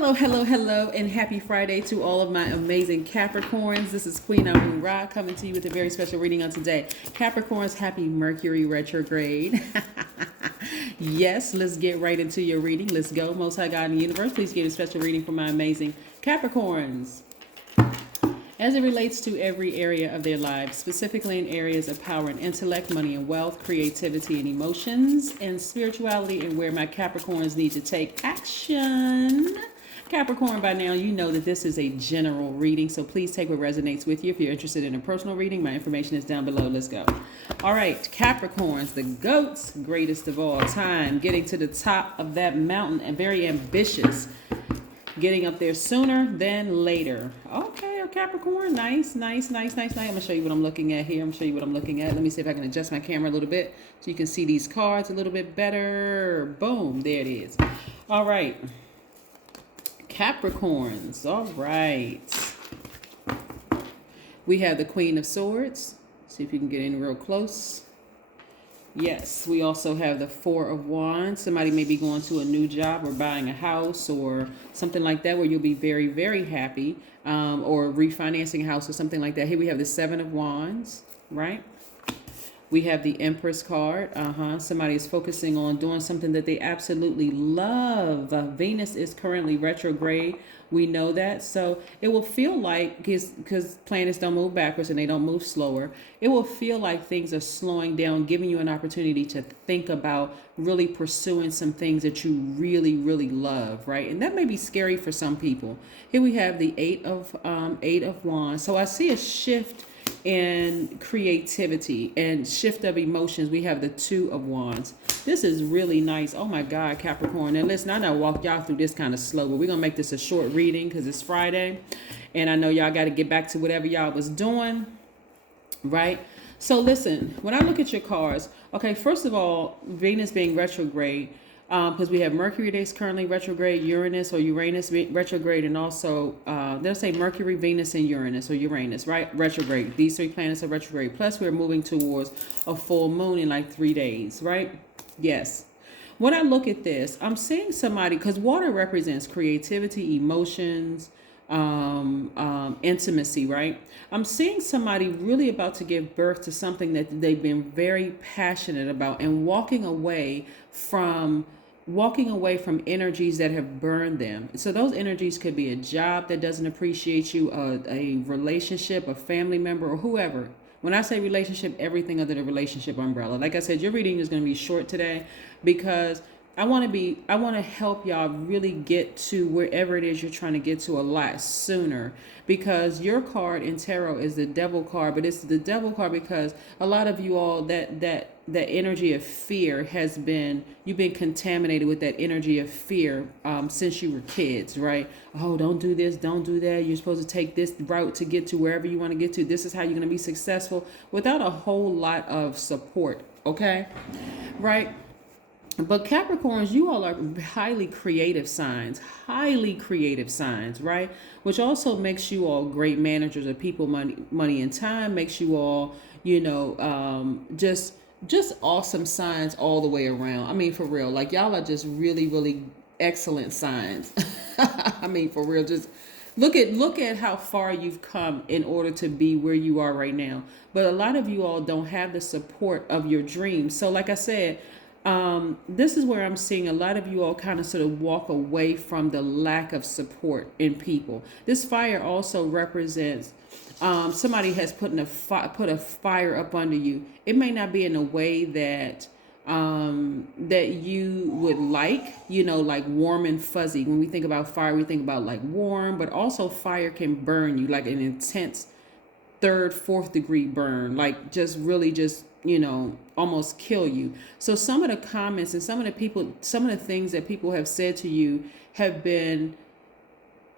Hello, hello, hello, and happy Friday to all of my amazing Capricorns. This is Queen Amun Ra coming to you with a very special reading on today. Capricorns, happy Mercury retrograde. Yes, let's get right into your reading. Let's go. Most High God in the universe, please give a special reading for my amazing Capricorns. As it relates to every area of their lives, specifically in areas of power and intellect, money and wealth, creativity and emotions, and spirituality, and where my Capricorns need to take action. Capricorn, by now you know that this is a general reading, so please take what resonates with you. If you're interested in a personal reading, my information is down below. Let's go. All right, Capricorns, the GOATs, greatest of all time, getting to the top of that mountain and very ambitious. Getting up there sooner than later. Okay, Capricorn. Nice. I'm going to show you what I'm looking at here. Let me see if I can adjust my camera a little bit so you can see these cards a little bit better. Boom. There it is. All right. Capricorns. All right. We have the Queen of Swords. See if you can get in real close. Yes, we also have the Four of Wands. Somebody may be going to a new job or buying a house or something like that where you'll be very, very happy, or refinancing a house or something like that. Here we have the Seven of Wands, right? We have the Empress card. Somebody is focusing on doing something that they absolutely love. Venus is currently retrograde. We know that. So it will feel like, because planets don't move backwards and they don't move slower, it will feel like things are slowing down, giving you an opportunity to think about really pursuing some things that you really, really love, right? And that may be scary for some people. Here we have the Eight of Wands. So I see a shift in creativity and shift of emotions. We have the Two of Wands. This is really nice. Oh my God, Capricorn. Now listen, I know I walked y'all through this kind of slow, but we're gonna make this a short reading because it's Friday and I know y'all got to get back to whatever y'all was doing, right? So listen, when I look at your cards, okay, first of all, Venus being retrograde, because we have Mercury that's currently retrograde, Uranus retrograde, and also they'll say Mercury, Venus, and Uranus, or Uranus, right? Retrograde. These three planets are retrograde. Plus, we're moving towards a full moon in like 3 days, right? Yes. When I look at this, I'm seeing somebody, because water represents creativity, emotions, intimacy, right? I'm seeing somebody really about to give birth to something that they've been very passionate about and walking away from energies that have burned them. So those energies could be a job that doesn't appreciate you, a relationship, a family member, or whoever. When I say relationship, everything under the relationship umbrella. Like I said, your reading is going to be short today because I want to help y'all really get to wherever it is you're trying to get to a lot sooner, because your card in tarot is the Devil card, but it's the Devil card because a lot of you all, that energy of fear you've been contaminated with that energy of fear since you were kids, right? Oh, don't do this, don't do that. You're supposed to take this route to get to wherever you want to get to. This is how you're going to be successful, without a whole lot of support, okay? Right? But Capricorns, you all are highly creative signs, right? Which also makes you all great managers of people, money and time, makes you all, just awesome signs all the way around. I mean, for real, like y'all are just really, really excellent signs. I mean, for real, just look at how far you've come in order to be where you are right now. But a lot of you all don't have the support of your dreams. So like I said, this is where I'm seeing a lot of you all kind of sort of walk away from the lack of support in people. This fire also represents somebody has put a fire up under you. It may not be in a way that you would like, like warm and fuzzy. When we think about fire, we think about like warm, but also fire can burn you, like an intense 3rd, 4th degree burn, like just really just, almost kill you. So some of the comments and some of the things that people have said to you have been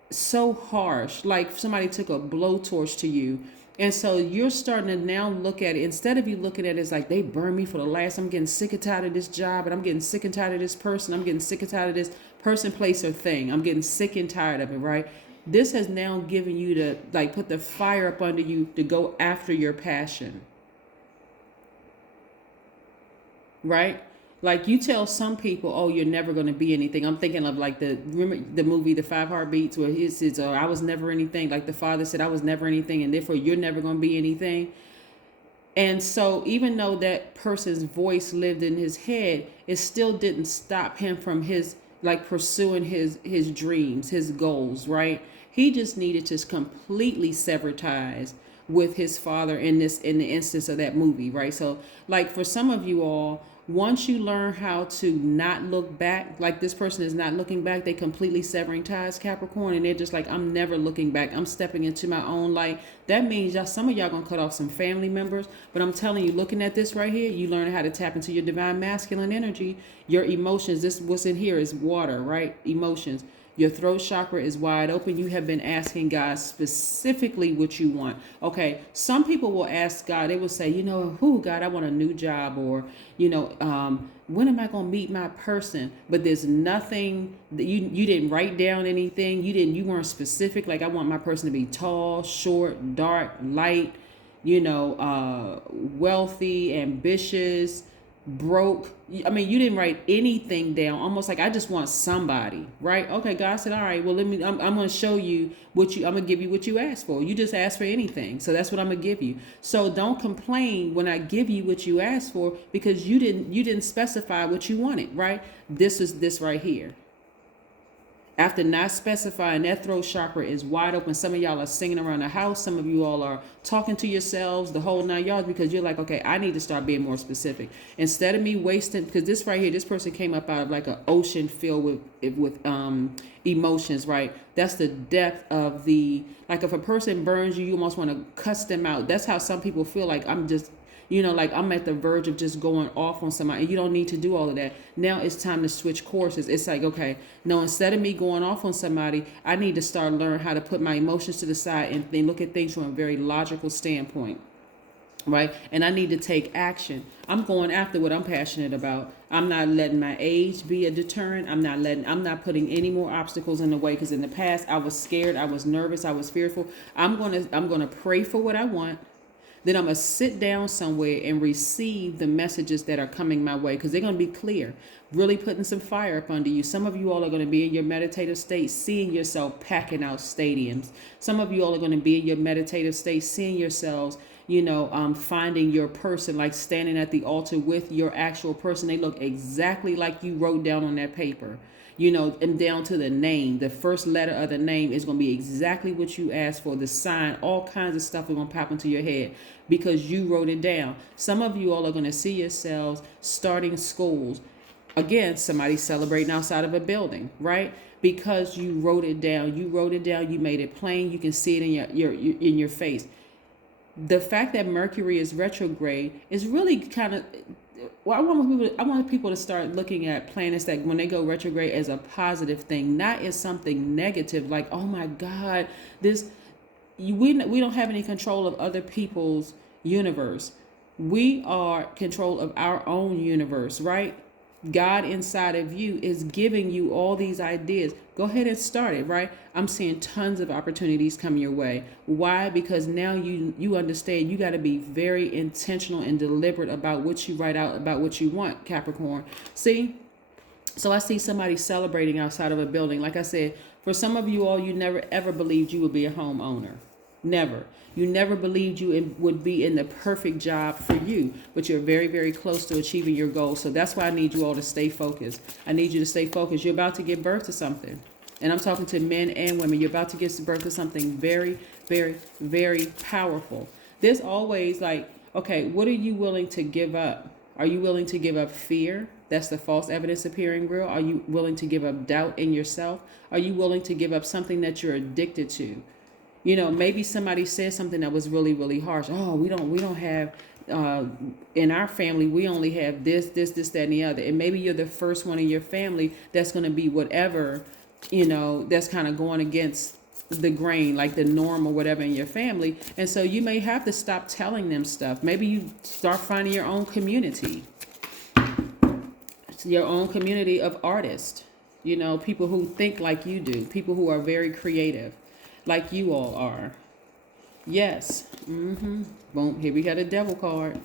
so harsh, like somebody took a blowtorch to you. And so you're starting to now look at it, instead of you looking at it as like, they burned me for the last, I'm getting sick and tired of this job, and I'm getting sick and tired of this person, I'm getting sick and tired of this person, place, or thing. I'm getting sick and tired of it, right? This has now given you to like put the fire up under you to go after your passion. Right? Like you tell some people, oh, you're never going to be anything. I'm thinking of like remember the movie, The Five Heartbeats, where he says, oh, I was never anything. Like the father said, I was never anything. And therefore you're never going to be anything. And so even though that person's voice lived in his head, it still didn't stop him from his like pursuing his dreams, his goals, right? He just needed to completely sever ties with his father in the instance of that movie, right? So like for some of you all, once you learn how to not look back, like this person is not looking back, they completely severing ties, Capricorn, and they're just like, I'm never looking back. I'm stepping into my own light. That means y'all, some of y'all gonna cut off some family members, but I'm telling you, looking at this right here, you learn how to tap into your divine masculine energy, your emotions. This what's in here is water, right? Emotions. Your throat chakra is wide open. You have been asking God specifically what you want. Okay, some people will ask God, they will say, you know, God, I want a new job, or, you know, when am I going to meet my person? But there's nothing that you didn't write down anything. You weren't specific. Like, I want my person to be tall, short, dark, light, you know, wealthy, ambitious, broke. I mean, you didn't write anything down. Almost like, I just want somebody, right? Okay, God said, all right, well, I'm going to show you I'm going to give you what you asked for. You just asked for anything, so that's what I'm going to give you. So don't complain when I give you what you asked for, because you didn't specify what you wanted, right? This is this right here. After not specifying, that throat chakra is wide open. Some of y'all are singing around the house. Some of you all are talking to yourselves, the whole 9 yards, because you're like, okay, I need to start being more specific. Instead of me wasting, because this right here, this person came up out of like an ocean filled with emotions, right? That's the depth of like if a person burns you, you almost want to cuss them out. That's how some people feel. Like, I'm just, you know, like I'm at the verge of just going off on somebody. And you don't need to do all of that. Now it's time to switch courses. It's like, okay, no, instead of me going off on somebody, I need to start learning how to put my emotions to the side and then look at things from a very logical standpoint, right? And I need to take action. I'm going after what I'm passionate about. I'm not letting my age be a deterrent. I'm not putting any more obstacles in the way, because in the past I was scared, I was nervous, I was fearful. I'm gonna pray for what I want. Then I'm going to sit down somewhere and receive the messages that are coming my way, because they're going to be clear, really putting some fire up under you. Some of you all are going to be in your meditative state, seeing yourself packing out stadiums. Some of you all are going to be in your meditative state, seeing yourselves, you know, finding your person, like standing at the altar with your actual person. They look exactly like you wrote down on that paper. You know, and down to the name, the first letter of the name is going to be exactly what you asked for. The sign, all kinds of stuff are going to pop into your head because you wrote it down. Some of you all are going to see yourselves starting schools. Again, somebody celebrating outside of a building, right? Because you wrote it down. You wrote it down. You made it plain. You can see it in your face. The fact that Mercury is retrograde is really kind of, well, I want people to start looking at planets that when they go retrograde as a positive thing, not as something negative. Like, oh my God, we don't have any control of other people's universe. We are control of our own universe, right? God inside of you is giving you all these ideas. Go ahead and start it, right? I'm seeing tons of opportunities come your way. Why? Because now you understand you got to be very intentional and deliberate about what you write out, about what you want, Capricorn. See? So I see somebody celebrating outside of a building. Like I said, for some of you all, you never ever believed you would be a homeowner. Never. You never believed you would be in the perfect job for you, but you're very, very close to achieving your goals. So that's why I need you all to stay focused. I need you to stay focused. You're about to give birth to something. And I'm talking to men and women. You're about to give birth to something very, very, very powerful. There's always like, okay, what are you willing to give up? Are you willing to give up fear? That's the false evidence appearing real. Are you willing to give up doubt in yourself? Are you willing to give up something that you're addicted to? You know, maybe somebody said something that was really, really harsh. Oh, we don't have, in our family, we only have this, that, and the other. And maybe you're the first one in your family that's going to be whatever, you know, that's kind of going against the grain, like the norm or whatever in your family. And so you may have to stop telling them stuff. Maybe you start finding your own community, your own community of artists, you know, people who think like you do, people who are very creative, like you all are. Yes. Boom. Here we got a devil card.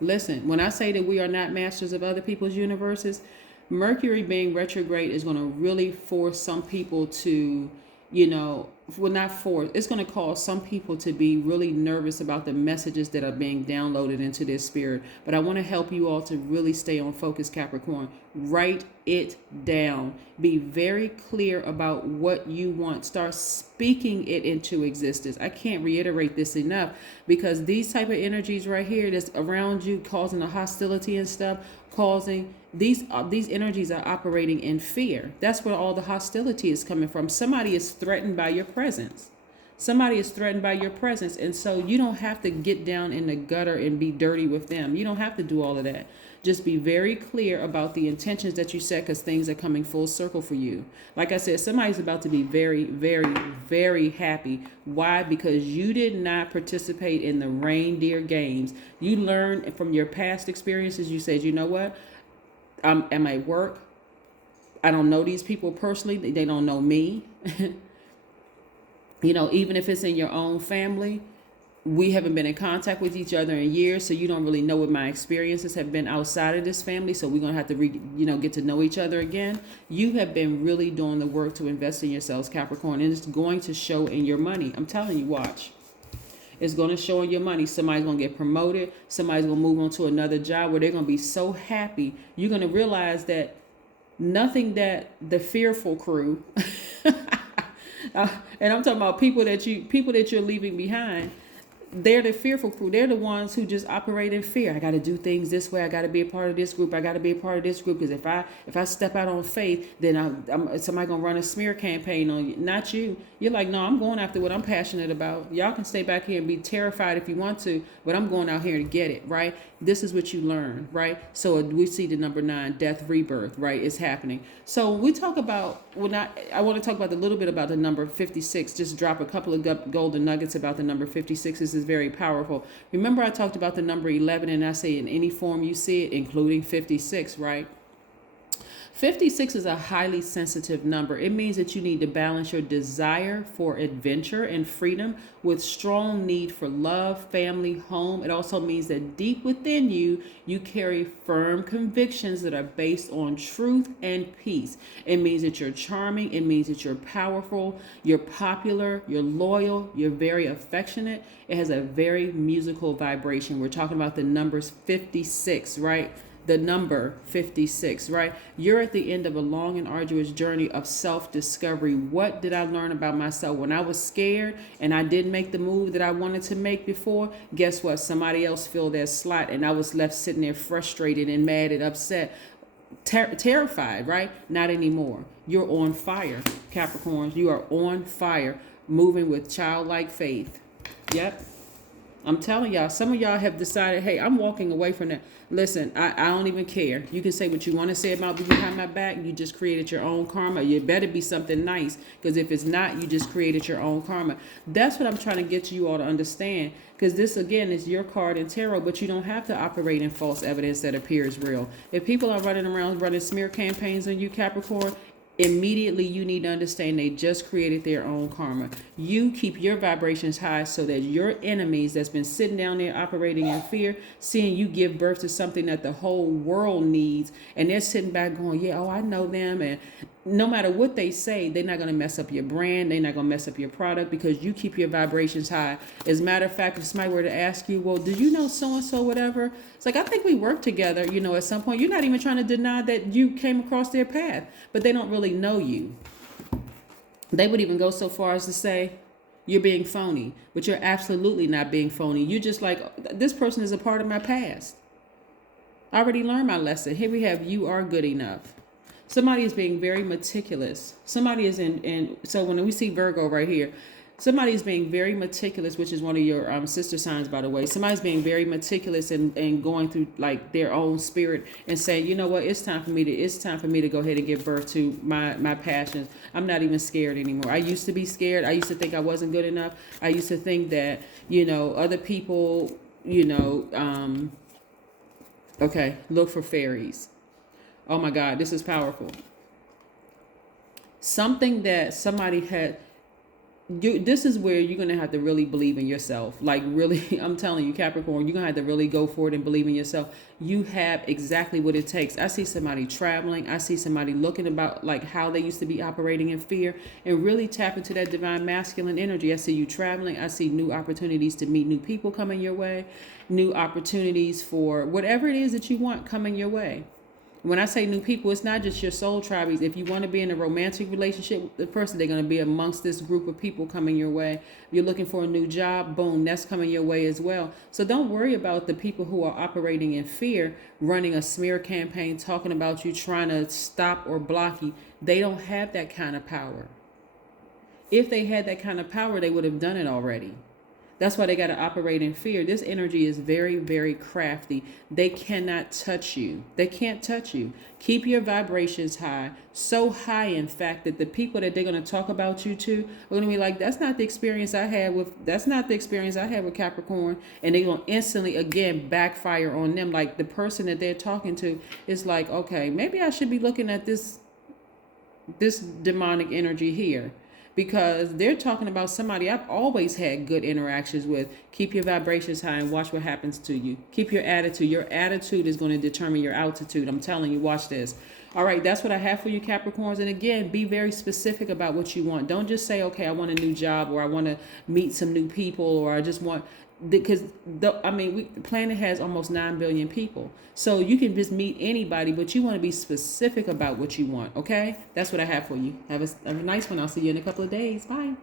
Listen, when I say that we are not masters of other people's universes, Mercury being retrograde is going to really force some people to, well, not force, it's going to cause some people to be really nervous about the messages that are being downloaded into their spirit. But I want to help you all to really stay on focus, Capricorn. Write it down. Be very clear about what you want. Start speaking it into existence. I can't reiterate this enough, because these type of energies right here that's around you causing the hostility and stuff, causing these energies are operating in fear. That's where all the hostility is coming from. Somebody is threatened by your presence. Somebody is threatened by your presence. And so you don't have to get down in the gutter and be dirty with them. You don't have to do all of that. Just be very clear about the intentions that you set, because things are coming full circle for you. Like I said, somebody's about to be very, very, very happy. Why? Because you did not participate in the reindeer games. You learned from your past experiences. You said, you know what? I'm at work. I don't know these people personally. They don't know me. Even if it's in your own family, we haven't been in contact with each other in years, so you don't really know what my experiences have been outside of this family. So we're gonna have to get to know each other again. You have been really doing the work to invest in yourselves, Capricorn, and it's going to show in your money. I'm telling you, watch. It's going to show in your money. Somebody's going to get promoted. Somebody's going to move on to another job where they're going to be so happy. You're going to realize that nothing that the fearful crew, and I'm talking about people that you're leaving behind, they're the fearful crew. They're the ones who just operate in fear. I got to do things this way. I got to be a part of this group. I got to be a part of this group, because if I step out on faith, then I'm somebody gonna run a smear campaign on you. Not you. You're like, no, I'm going after what I'm passionate about. Y'all can stay back here and be terrified if you want to, but I'm going out here to get it, right? This is what you learn, right? So we see the number 9, death, rebirth, right? It's happening. So we talk about, I want to talk about a little bit about the number 56. Just drop a couple of golden nuggets about the number 56. This is very powerful. Remember, I talked about the number 11, and I say in any form you see it, including 56, right? 56 is a highly sensitive number. It means that you need to balance your desire for adventure and freedom with strong need for love, family, home. It also means that deep within you, you carry firm convictions that are based on truth and peace. It means that you're charming. It means that you're powerful, you're popular, you're loyal, you're very affectionate. It has a very musical vibration. We're talking about the numbers 56, right? The number 56, right? You're at the end of a long and arduous journey of self-discovery. What did I learn about myself? When I was scared and I didn't make the move that I wanted to make before, guess what? Somebody else filled that slot, and I was left sitting there frustrated and mad and upset, terrified, right? Not anymore. You're on fire, Capricorns. You are on fire, moving with childlike faith. Yep. I'm telling y'all, some of y'all have decided, hey, I'm walking away from that. Listen, I don't even care. You can say what you want to say about me behind my back. You just created your own karma. You better be something nice, because if it's not, you just created your own karma. That's what I'm trying to get you all to understand, because this, again, is your card in tarot, but you don't have to operate in false evidence that appears real. If people are running around running smear campaigns on you, Capricorn, immediately you need to understand they just created their own karma. You keep your vibrations high so that your enemies that's been sitting down there operating in fear, seeing you give birth to something that the whole world needs, and they're sitting back going, yeah, oh, I know them, and no matter what they say, they're not going to mess up your brand. They're not going to mess up your product, because you keep your vibrations high. As a matter of fact, if somebody were to ask you, well, do you know so-and-so, whatever? It's like, I think we work together, at some point. You're not even trying to deny that you came across their path, but they don't really know you. They would even go so far as to say, you're being phony, but you're absolutely not being phony. You're just like, this person is a part of my past. I already learned my lesson. Here we have, you are good enough. Somebody is being very meticulous. Somebody is so when we see Virgo right here, somebody is being very meticulous, which is one of your sister signs, by the way. Somebody's being very meticulous and going through like their own spirit and saying, you know what, it's time for me to go ahead and give birth to my passions. I'm not even scared anymore. I used to be scared. I used to think I wasn't good enough. I used to think that, other people, okay, look for fairies. Oh my God, this is powerful. Something that somebody had, this is where you're gonna have to really believe in yourself. Like really, I'm telling you, Capricorn, you're gonna have to really go for it and believe in yourself. You have exactly what it takes. I see somebody traveling. I see somebody looking about like how they used to be operating in fear and really tap into that divine masculine energy. I see you traveling. I see new opportunities to meet new people coming your way, new opportunities for whatever it is that you want coming your way. When I say new people, it's not just your soul tribes. If you want to be in a romantic relationship with the person, they're going to be amongst this group of people coming your way. If you're looking for a new job, boom, that's coming your way as well. So don't worry about the people who are operating in fear, running a smear campaign, talking about you, trying to stop or block you. They don't have that kind of power. If they had that kind of power, they would have done it already. That's why they got to operate in fear. This energy is very, very crafty. They cannot touch you. They can't touch you. Keep your vibrations high. So high, in fact, that the people that they're going to talk about you to are going to be like, that's not the experience I had with Capricorn. And they're going to instantly, again, backfire on them. Like the person that they're talking to is like, okay, maybe I should be looking at this demonic energy here. Because they're talking about somebody I've always had good interactions with. Keep your vibrations high and watch what happens to you. Keep your attitude. Your attitude is going to determine your altitude. I'm telling you, watch this. All right, that's what I have for you, Capricorns. And again, be very specific about what you want. Don't just say, okay, I want a new job, or I want to meet some new people, or I just want, because the planet has almost 9 billion people. So you can just meet anybody, but you want to be specific about what you want, okay? That's what I have for you. Have a nice one. I'll see you in a couple of days. Bye.